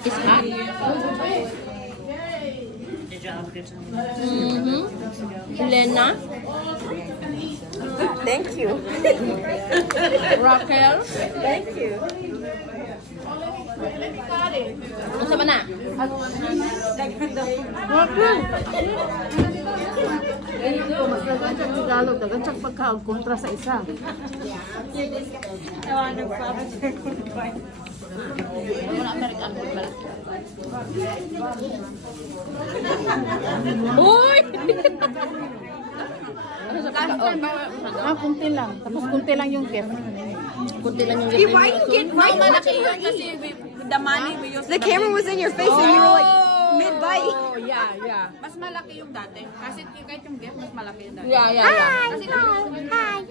It's hot. Elena. Thank you. Raquel. Thank you. Ano sa na? Ganito, mas dagan sa Tagalog, dagan sa pagkakontra sa isa. Uy! Kunti lang. Tapos kunti lang yung gift. Kunti lang yung gift. Why you get right? Malaki yun kasi the money we use. The camera was in your face and you were like mid-bite. Oh, yeah. Mas malaki yung dati. Kasi kahit yung gift, mas malaki yung dati. Yeah. Hi.